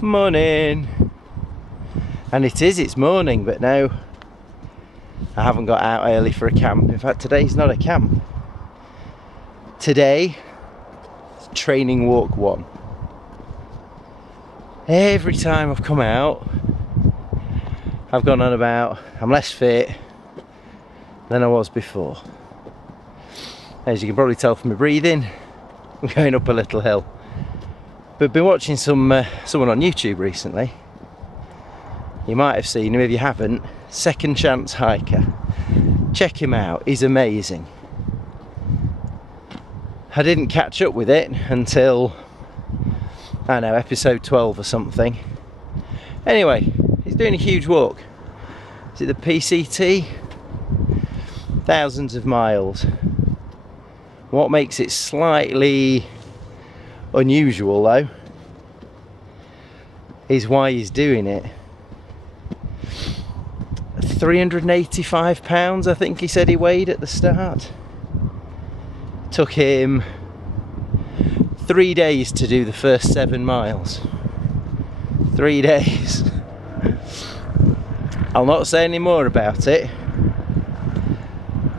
Morning. And it's morning, but no, I haven't got out early for a camp. In fact, today's not a camp. Today, it's training walk 1. Every time I've come out, I've gone on about I'm less fit than I was before. As you can probably tell from my breathing, I'm going up a little hill. But I've been watching someone on YouTube recently. You might have seen him. If you haven't, Second Chance Hiker. Check him out, he's amazing. I didn't catch up with it until, I don't know, episode 12 or something. Anyway, he's doing a huge walk. Is it the PCT? Thousands of miles. What makes it slightly unusual though is why he's doing it. 385 pounds I think he said he weighed at the start. Took him 3 days to do the first 7 miles. 3 days. I'll not say any more about it,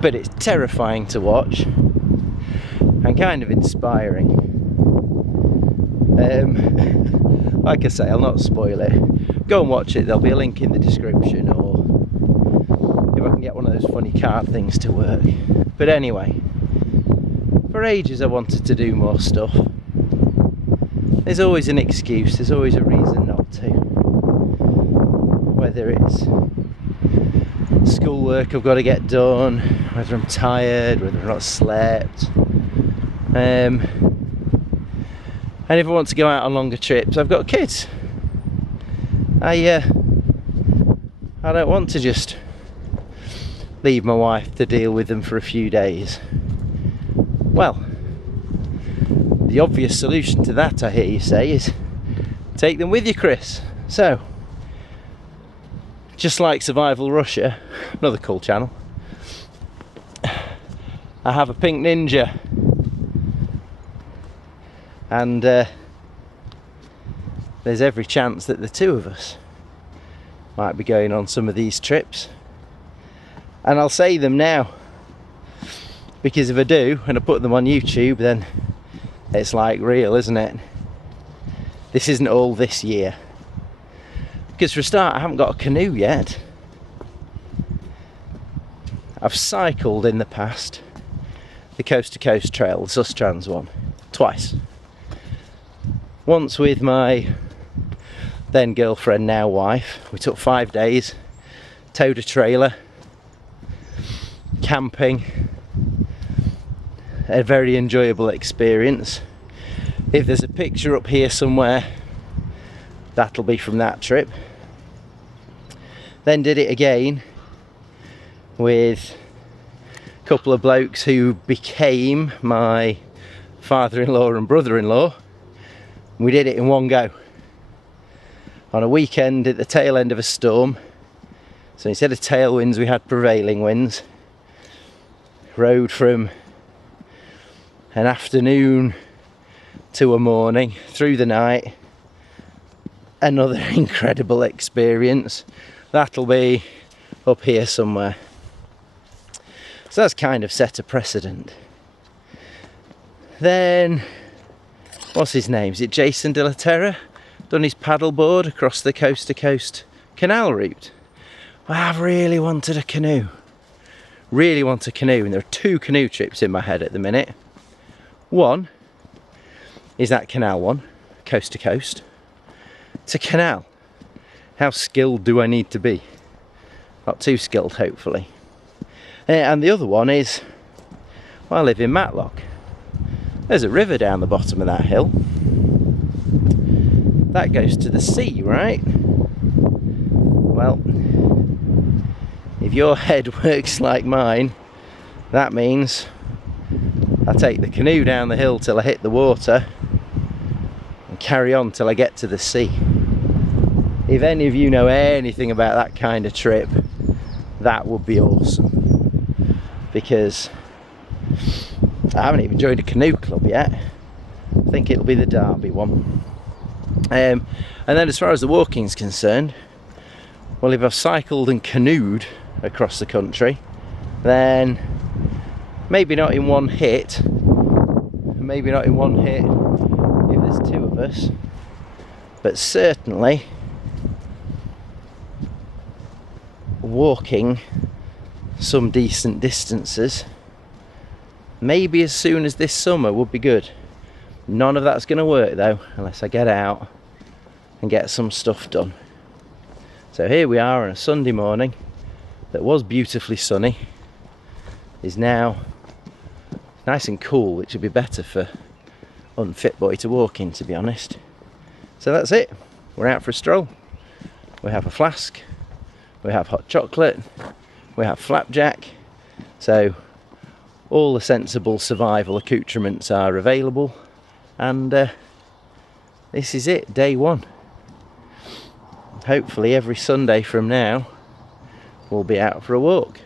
but it's terrifying to watch and kind of inspiring. Like I say, I'll not spoil it. Go and watch it, there'll be a link in the description, or if I can get one of those funny card things to work. But anyway, for ages I wanted to do more stuff. There's always an excuse, there's always a reason not to. Whether it's schoolwork I've got to get done, whether I'm tired, whether I've not slept. And if I want to go out on longer trips, I've got kids. I don't want to just leave my wife to deal with them for a few days. Well, the obvious solution to that, I hear you say, is take them with you, Chris. So, just like Survival Russia, another cool channel, I have a pink ninja. And there's every chance that the two of us might be going on some of these trips. And I'll say them now, because if I do and I put them on YouTube, then it's like real, isn't it? This isn't all this year. Because for a start, I haven't got a canoe yet. I've cycled in the past the Coast Coast Trail, the Sustrans one, twice. Once with my then girlfriend, now wife. We took 5 days, towed a trailer, camping, a very enjoyable experience. If there's a picture up here somewhere, that'll be from that trip. Then did it again with a couple of blokes who became my father-in-law and brother-in-law. We did it in one go on a weekend at the tail end of a storm. So instead of tailwinds we had prevailing winds. Rode from an afternoon to a morning, through the night. Another incredible experience. That'll be up here somewhere. So that's kind of set a precedent. Then, what's his name? Is it Jason de la Terra? Done his paddleboard across the coast to coast canal route. Well, I've really wanted a canoe. Really want a canoe, and there are 2 canoe trips in my head at the minute. One is that canal one, coast to coast. It's a canal. How skilled do I need to be? Not too skilled, hopefully. And the other one is, well, I live in Matlock. There's a river down the bottom of that hill. That goes to the sea, right? Well, if your head works like mine, that means I take the canoe down the hill till I hit the water and carry on till I get to the sea. If any of you know anything about that kind of trip, that would be awesome. Because I haven't even joined a canoe club yet. I think it'll be the Derby one. And then as far as the walking's concerned, well, if I've cycled and canoed across the country, then maybe not in one hit, if there's two of us, but certainly walking some decent distances, maybe as soon as this summer, would be good. None of that's going to work though unless I get out and get some stuff done. So here we are on a Sunday morning that was beautifully sunny, is now nice and cool, which would be better for unfit boy to walk in, to be honest. So that's it, we're out for a stroll. We have a flask, we have hot chocolate, we have flapjack, so all the sensible survival accoutrements are available, and this is it, day one. Hopefully every Sunday from now we'll be out for a walk.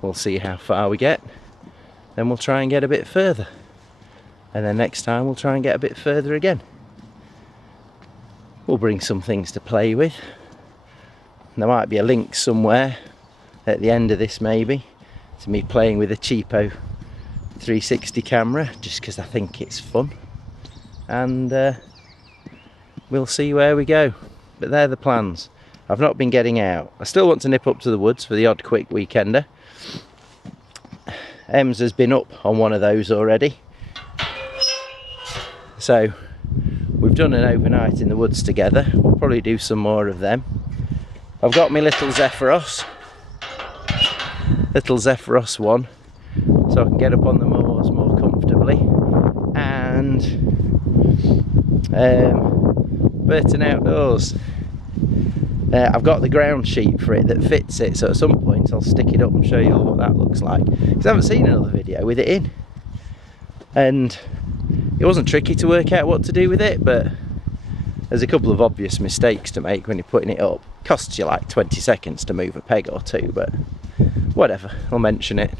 We'll see how far we get, then we'll try and get a bit further, and then next time we'll try and get a bit further again. We'll bring some things to play with. There might be a link somewhere at the end of this, maybe, to me playing with a cheapo 360 camera, just because I think it's fun, and we'll see where we go. But they're the plans. I've not been getting out. I still want to nip up to the woods for the odd quick weekender. Ems has been up on one of those already, so we've done an overnight in the woods together. We'll probably do some more of them. I've got my little Zephyros one, so I can get up on the moors more comfortably, and Burton Outdoors. I've got the ground sheet for it that fits it, so at some point I'll stick it up and show you all what that looks like, because I haven't seen another video with it in, and it wasn't tricky to work out what to do with it, but there's a couple of obvious mistakes to make when you're putting it up. Costs you like 20 seconds to move a peg or two, but whatever, I'll mention it.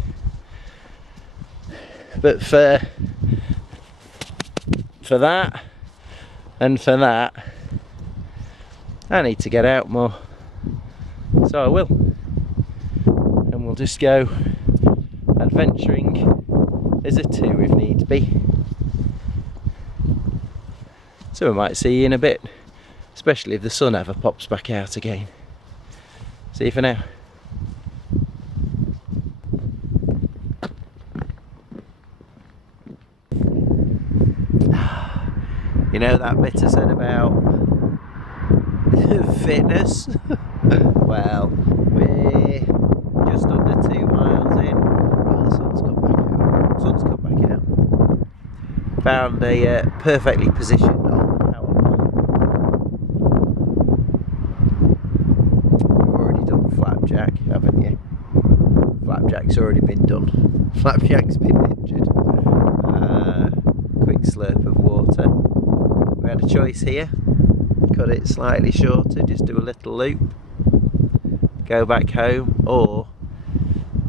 But for that and for that, I need to get out more, so I will, and we'll just go adventuring as a two if needs be. So we might see you in a bit, especially if the sun ever pops back out again. See you for now. You know that bit I said about fitness? Well, we're just under 2 miles in. Oh, the sun's come back out. Sun's come back out. Found a perfectly positioned power pole. You've already done flapjack, haven't you? Flapjack's already been done. Flapjack's been injured. Quick slurp of water. We had a choice here. Cut it slightly shorter, just do a little loop, go back home, or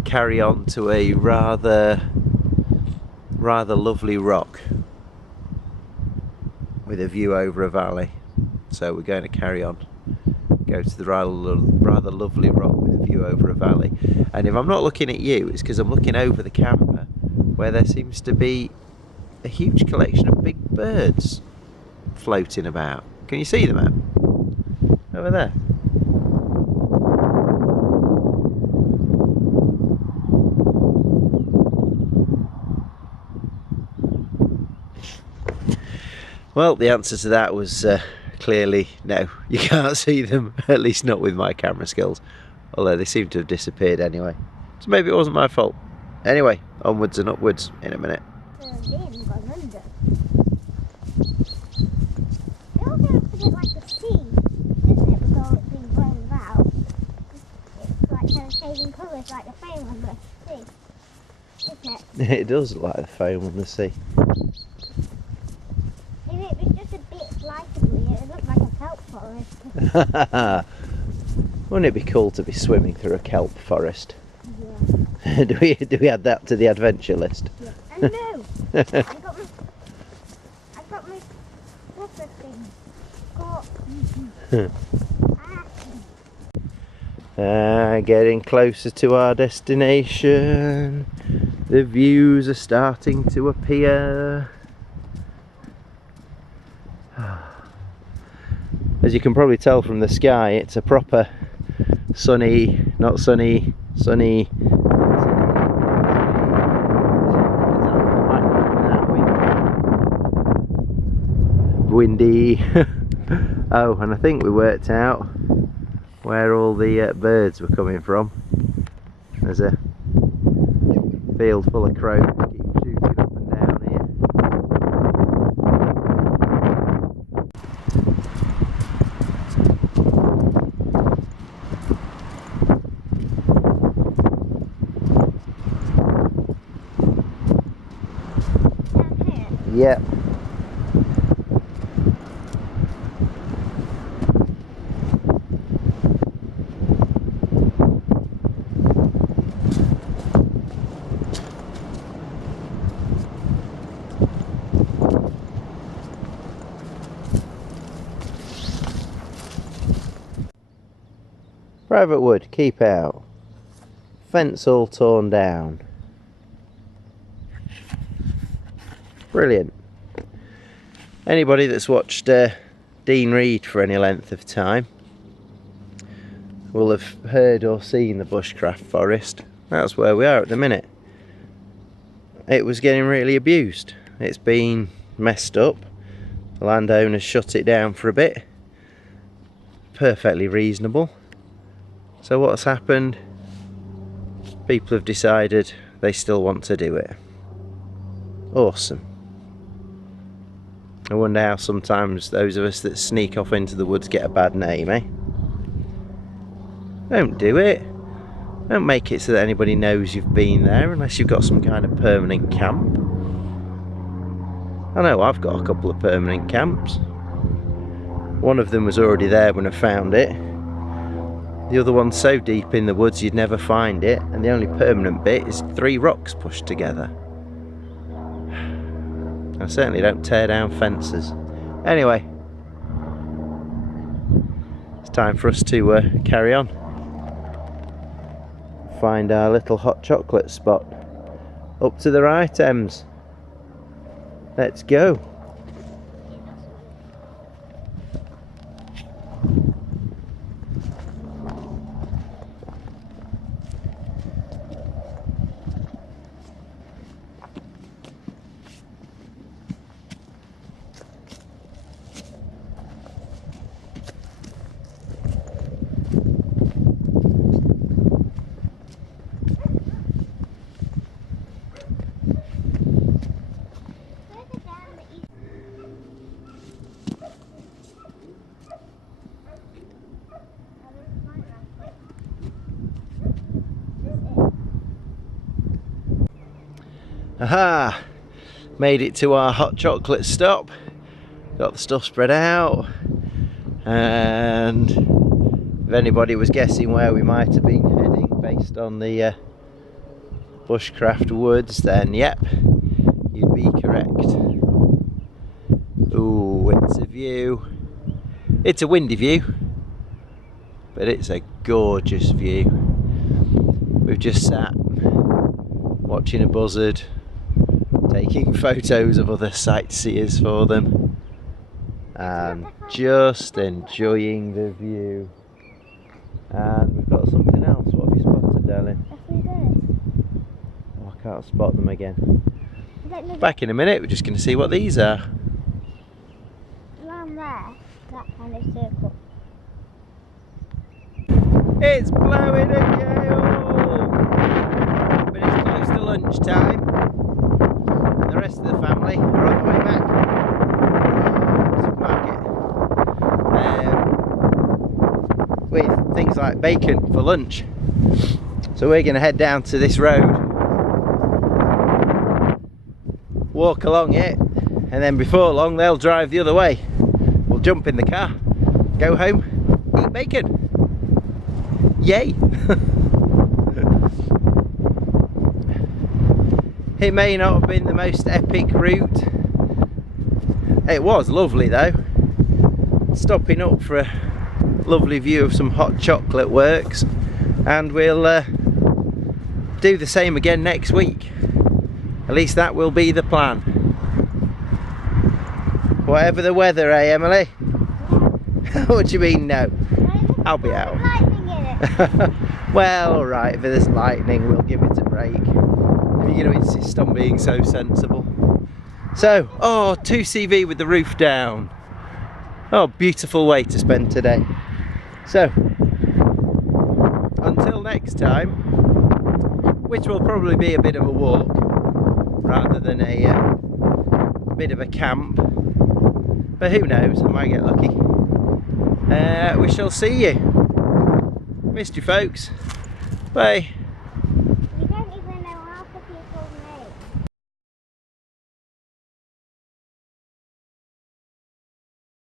carry on to a rather lovely rock with a view over a valley. So we're going to carry on, go to the rather lovely rock with a view over a valley. And if I'm not looking at you, it's because I'm looking over the camera, where there seems to be a huge collection of big birds floating about. Can you see them out? Over there. Well, the answer to that was clearly no. You can't see them, at least not with my camera skills. Although they seem to have disappeared anyway. So maybe it wasn't my fault. Anyway, onwards and upwards in a minute. Like the foam on the sea, isn't it? It does look like the foam on the sea. If it was just a bit lighter blue, it would look like a kelp forest. Wouldn't it be cool to be swimming through a kelp forest? Yeah. do we add that to the adventure list? Yeah. And no, I got my flipper thing. Getting closer to our destination. The views are starting to appear. As you can probably tell from the sky, it's a proper sunny, not sunny, sunny. Windy. Oh, and I think we worked out where all the birds were coming from. There's a field full of crows keep shooting up and down here. Yep. Private wood, keep out. Fence all torn down. Brilliant. Anybody that's watched Dean Reed for any length of time will have heard or seen the bushcraft forest. That's where we are at the minute. It was getting really abused. It's been messed up. The landowners shut it down for a bit. Perfectly reasonable. So what's happened? People have decided they still want to do it. Awesome. I wonder how sometimes those of us that sneak off into the woods get a bad name, eh? Don't do it. Don't make it so that anybody knows you've been there unless you've got some kind of permanent camp. I know I've got a couple of permanent camps. One of them was already there when I found it. The other one's so deep in the woods you'd never find it, and the only permanent bit is 3 rocks pushed together. I certainly don't tear down fences. Anyway, it's time for us to carry on. Find our little hot chocolate spot. Up to the right, Ems. Let's go. Aha! Made it to our hot chocolate stop. Got the stuff spread out, and if anybody was guessing where we might have been heading based on the bushcraft woods, then yep, you'd be correct. Ooh, it's a view. It's a windy view, but it's a gorgeous view. We've just sat watching a buzzard, taking photos of other sightseers for them, and just enjoying the view. And we've got something else. What have you spotted, darling? Oh, I can't spot them again. Back in a minute. We're just going to see what these are. Around there, that kind of circle. It's blowing a gale, but it's close to lunchtime. The rest of the family are on the way back from the supermarket with things like bacon for lunch. So we're going to head down to this road, walk along it, and then before long they'll drive the other way. We'll jump in the car, go home, eat bacon. Yay! It may not have been the most epic route. It was lovely though. stopping up for a lovely view of some hot chocolate works, and we'll do the same again next week. At least that will be the plan. Whatever the weather, eh, Emily? What do you mean, no? I'll be out. Lightning in it. Well, alright, if there's lightning, we'll give it a break. If you're going to insist on being so sensible. So, oh, 2CV with the roof down. Oh, beautiful way to spend today. So, until next time, which will probably be a bit of a walk rather than a bit of a camp. But who knows, I might get lucky. We shall see you. Missed you folks. Bye.